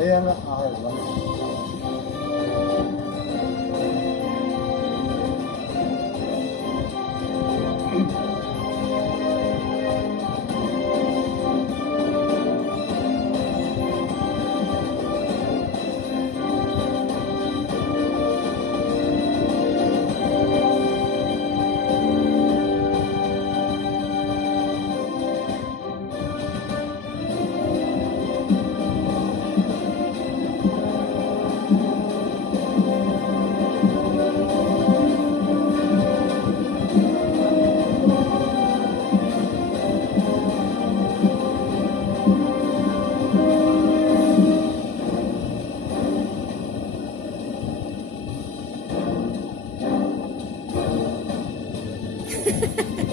Ayan na,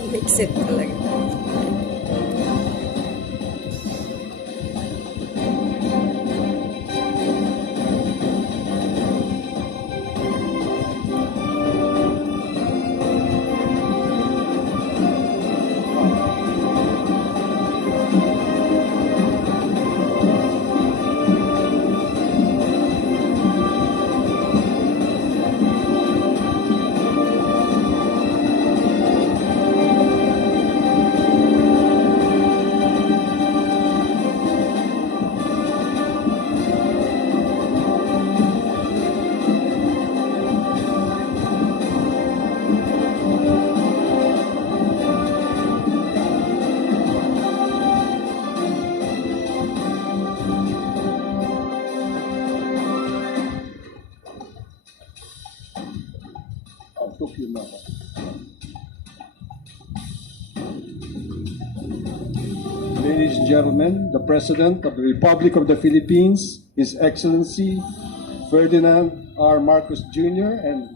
Mix it talaga. Ladies and gentlemen, the President of the Republic of the Philippines, His Excellency Ferdinand R. Marcos Jr. and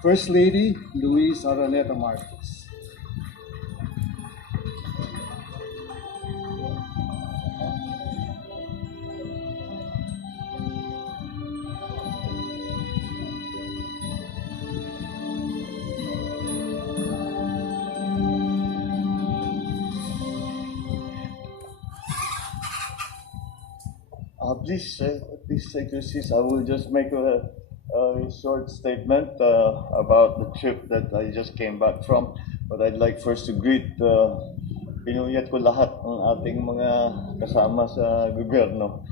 First Lady Luis Araneta Marcos. Please take your seats. I will just make a short statement about the trip that I just came back from. But I'd like first to greet, pinuyat ko lahat ng ating mga kasama sa gobyerno.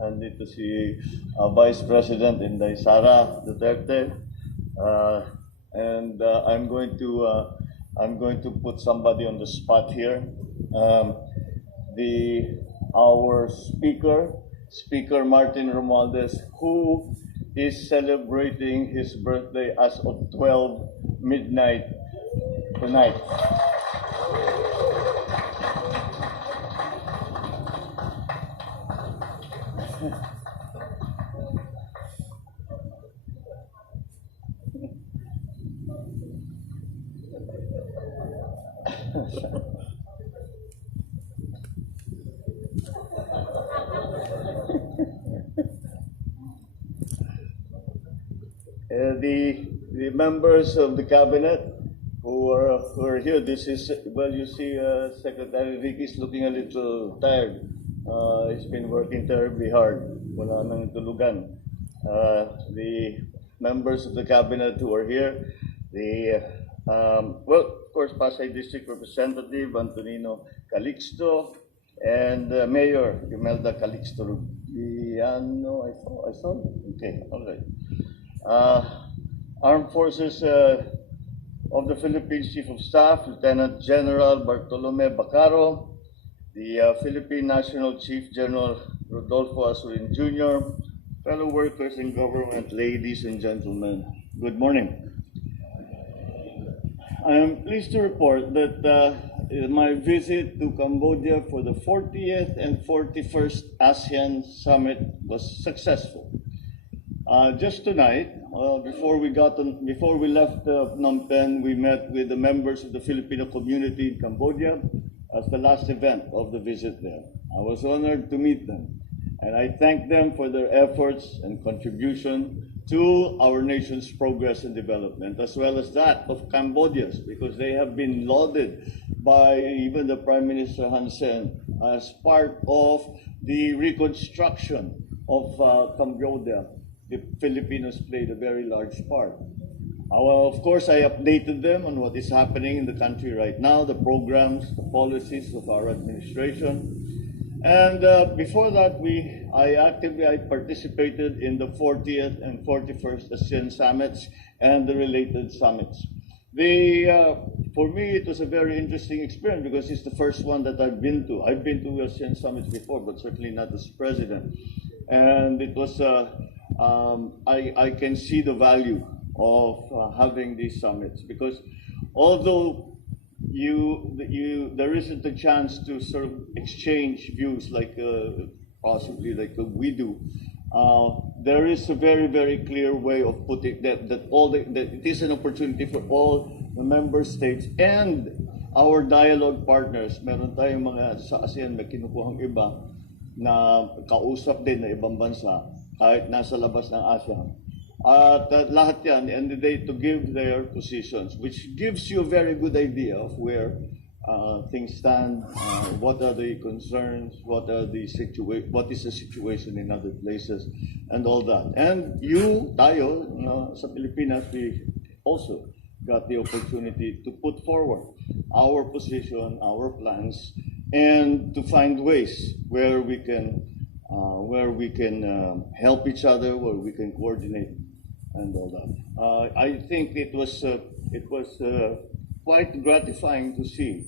Andito si Vice President Inday Sara Duterte, and I'm going to put somebody on the spot here. Our Speaker Martin Romualdez, who is celebrating his birthday as of 12 midnight tonight. The members of the cabinet who are here, this is, well, you see Secretary Ricky's looking a little tired. He's been working terribly hard. Wala nang tulugan. The members of the cabinet who are here, well, of course, Pasay District Representative Antonino Calixto and Mayor Imelda Calixto Rubiano. I saw. Okay, all right. Armed Forces of the Philippines Chief of Staff, Lieutenant General Bartolome Bacaro, the Philippine National Chief General Rodolfo Azurin Jr., fellow workers in government, ladies and gentlemen, good morning. I am pleased to report that my visit to Cambodia for the 40th and 41st ASEAN Summit was successful. Just tonight, before we left Phnom Penh, we met with the members of the Filipino community in Cambodia as the last event of the visit there. I was honored to meet them, and I thank them for their efforts and contribution to our nation's progress and development, as well as that of Cambodia's, because they have been lauded by even the Prime Minister Hun Sen as part of the reconstruction of Cambodia. The Filipinos played a very large part. Of course, I updated them on what is happening in the country right now, the programs, the policies of our administration. And before that, I participated in the 40th and 41st ASEAN summits and the related summits. For me, it was a very interesting experience because it's the first one that I've been to. I've been to ASEAN summits before, but certainly not as president. And it was, I can see the value of having these summits, because although there isn't a chance to sort of exchange views like possibly like we do, there is a very, very clear way of putting that it is an opportunity for all the member states and our dialogue partners. Meron tayong mga sa ASEAN, may kinukuhang iba na kausap din na ibang bansa kahit nasa labas ng ASEAN. At lahat yan, and they to give their positions, which gives you a very good idea of where things stand, what are the concerns, what is the situation in other places, and all that. And tayo, sa Pilipinas, we also got the opportunity to put forward our position, our plans, and to find ways where we can help each other, where we can coordinate and all that. I think it was quite gratifying to see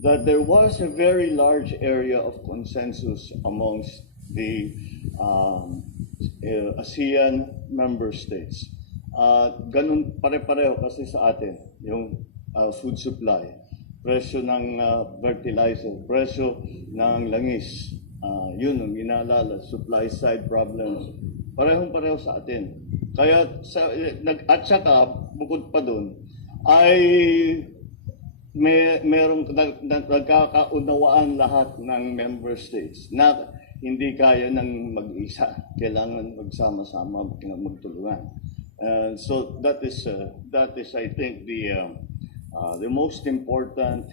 that there was a very large area of consensus amongst the ASEAN member states. Ganun pare-pareho kasi sa atin, yung food supply, presyo ng fertilizer, presyo ng langis, yun ang inaalala, supply side problems, parehong-pareho sa atin. Kaya at saka bukod pa doon ay merong nagkakaunawaan lahat ng member states na hindi kaya ng mag-isa, kailangan magsama-sama, magtulungan. And so that is I think the most important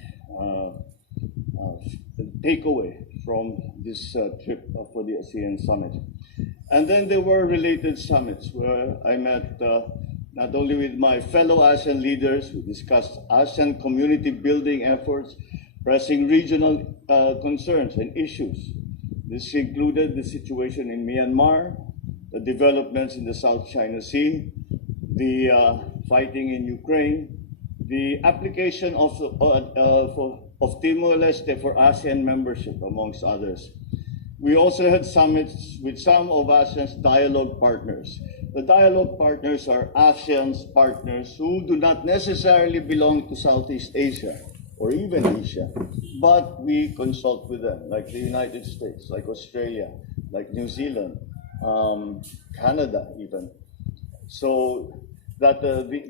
takeaway from this trip for the ASEAN summit. And then there were related summits where I met not only with my fellow ASEAN leaders, we discussed ASEAN community building efforts, pressing regional concerns and issues. This included the situation in Myanmar, the developments in the South China Sea, the fighting in Ukraine, the application of Timor-Leste for ASEAN membership, amongst others. We also had summits with some of ASEAN's dialogue partners. The dialogue partners are ASEAN's partners who do not necessarily belong to Southeast Asia or even Asia, but we consult with them, like the United States, like Australia, like New Zealand, Canada even. So that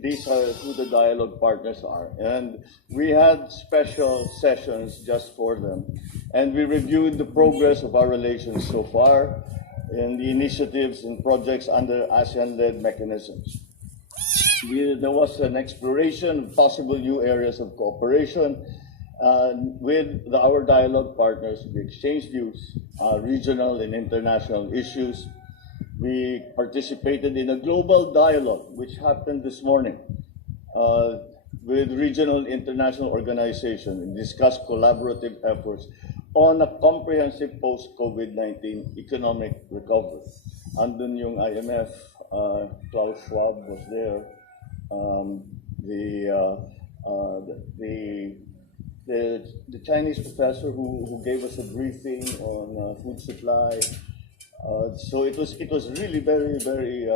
these are who the dialogue partners are. And we had special sessions just for them. And we reviewed the progress of our relations so far and the initiatives and projects under ASEAN-led mechanisms. There was an exploration of possible new areas of cooperation with our dialogue partners. We exchanged views, regional and international issues. We participated in a global dialogue, which happened this morning, with regional international organizations and discussed collaborative efforts on a comprehensive post-COVID-19 economic recovery. Andun yung IMF, Klaus Schwab was there, the Chinese professor who gave us a briefing on food supply. So it was really very, very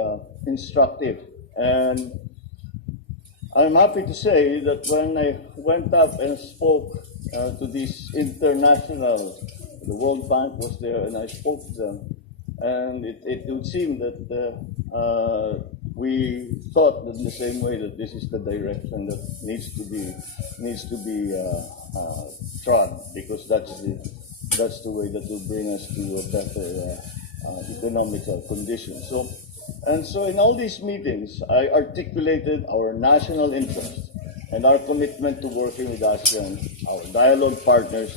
instructive. And I'm happy to say that when I went up and spoke to these international, the World Bank was there, and I spoke to them, and it would seem that we thought in the same way that this is the direction that needs to be trod, because that's the way that will bring us to a better economical condition. So And so in all these meetings, I articulated our national interest and our commitment to working with ASEAN, our dialogue partners,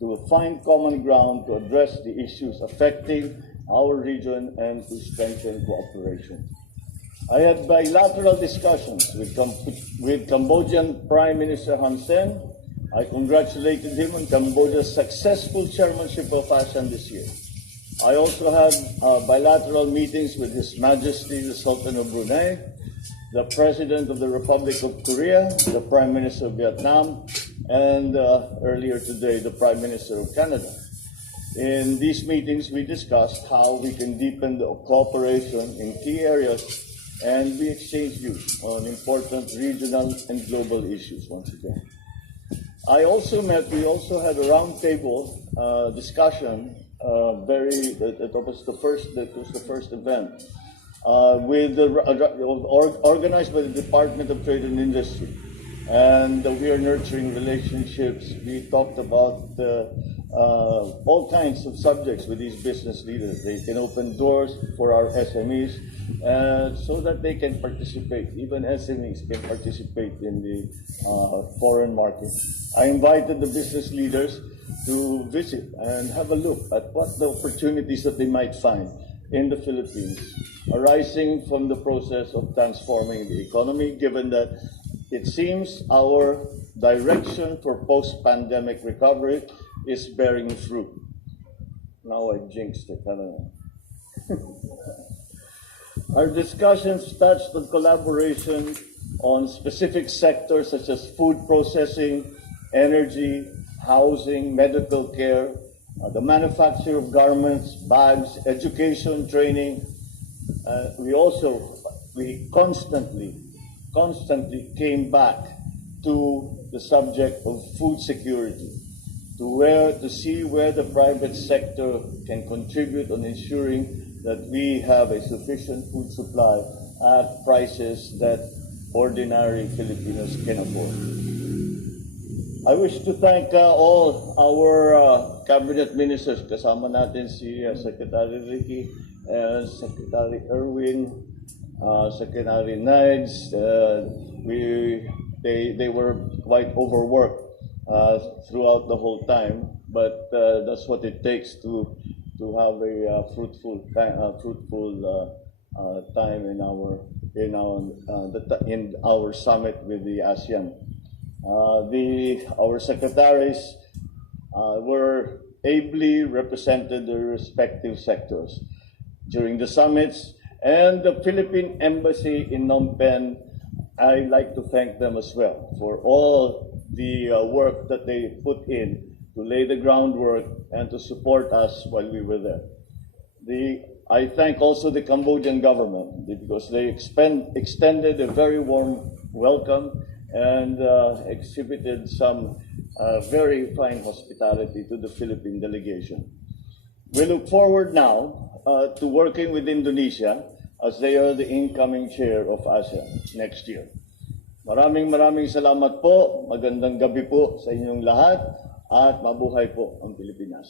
to find common ground to address the issues affecting our region and to strengthen cooperation. I had bilateral discussions with Cambodian Prime Minister Hun Sen. I congratulated him on Cambodia's successful chairmanship of ASEAN this year. I also had bilateral meetings with His Majesty the Sultan of Brunei, the President of the Republic of Korea, the Prime Minister of Vietnam, and earlier today, the Prime Minister of Canada. In these meetings, we discussed how we can deepen the cooperation in key areas, and we exchanged views on important regional and global issues once again. We also had a roundtable discussion. That was the first event organized by the Department of Trade and Industry, and we are nurturing relationships. We talked about all kinds of subjects with these business leaders. They can open doors for our SMEs so that they can participate. Even SMEs can participate in the foreign market. I invited the business leaders to visit and have a look at what the opportunities that they might find in the Philippines arising from the process of transforming the economy, given that it seems our direction for post-pandemic recovery is bearing fruit. Now I jinxed it, I don't know. Our discussions touched on collaboration on specific sectors such as food processing, energy, housing, medical care, the manufacture of garments, bags, education, training. We constantly came back to the subject of food security, to see where the private sector can contribute on ensuring that we have a sufficient food supply at prices that ordinary Filipinos can afford. I wish to thank all our cabinet ministers, kasama natin si Secretary Ricky, Secretary Erwin, Secretary Nides. They were quite overworked throughout the whole time, but that's what it takes to have a fruitful time in our summit with the ASEAN. Our secretaries were ably represented their respective sectors during the summits, and the Philippine Embassy in Phnom Penh, I'd like to thank them as well for all the work that they put in to lay the groundwork and to support us while we were there. I thank also the Cambodian government because they extended a very warm welcome and exhibited some very fine hospitality to the Philippine delegation. We look forward now to working with Indonesia as they are the incoming chair of ASEAN next year. Maraming salamat po, magandang gabi po sa inyong lahat, at mabuhay po ang Pilipinas.